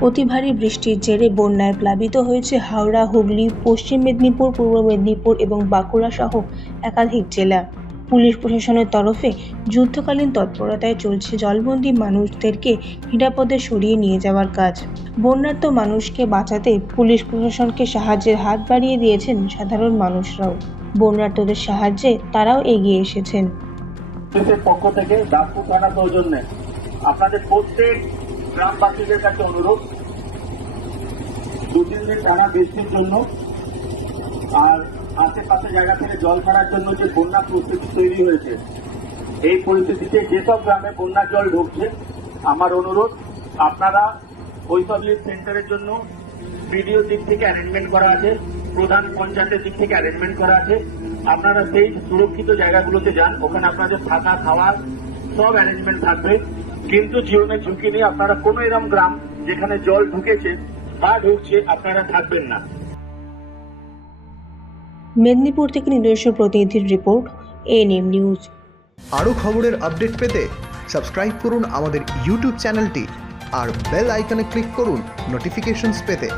অতি ভারী বৃষ্টির জেরে বন্যায় প্লাবিত হয়েছে হাওড়া, হুগলি, পশ্চিম মেদিনীপুর, পূর্ব মেদিনীপুর এবং বাঁকুড়া সহ একাধিক জেলা। পুলিশ প্রশাসনের তরফে যুদ্ধকালীন তৎপরতায় চলছে জলবন্দী মানুষদেরকে নিরাপদে সরিয়ে নিয়ে যাওয়ার কাজ। বন্যার্ত মানুষকে বাঁচাতে পুলিশ প্রশাসনকে সাহায্যের হাত বাড়িয়ে দিয়েছেন সাধারণ মানুষরাও। বন্যার্তদের সাহায্যে তারাও এগিয়ে এসেছেন। পক্ষ থেকে আপনাদের প্রত্যেক গ্রামবাসীদের কাছে অনুরোধ। দু তিন দিন টানা বৃষ্টির জন্য আর আশেপাশে জায়গা থেকে জল ছাড়ার জন্য যে বন্যা পরিস্থিতি তৈরি হয়েছে, এই পরিস্থিতিতে যেসব গ্রামে বন্যার জল ঢুকছে, আমার অনুরোধ, আপনারা ওইসব লিস্ট সেন্টারের জন্য বিডিও দিক থেকে অ্যারেঞ্জমেন্ট করা আছে, প্রধান পঞ্চায়েতের দিক থেকে অ্যারেঞ্জমেন্ট করা আছে। আপনারা সেই সুরক্ষিত জায়গাগুলোতে যান, ওখানে আপনাদের থাকা খাওয়ার সব অ্যারেঞ্জমেন্ট থাকবে। কিন্তু জীবনের ঝুঁকি নিয়ে আপনারা কোনো এরম গ্রাম যেখানে জল ঢুকেছে বা ঢুকছে আপনারা থাকবেন না। মেদিনীপুর থেকে নিজস্ব প্রতিনিধির রিপোর্ট এএনএম নিউজ। আরও খবরের আপডেট পেতে সাবস্ক্রাইব করুন আমাদের ইউটিউব চ্যানেলটি আর বেল আইকনে ক্লিক করুন নোটিফিকেশনস পেতে।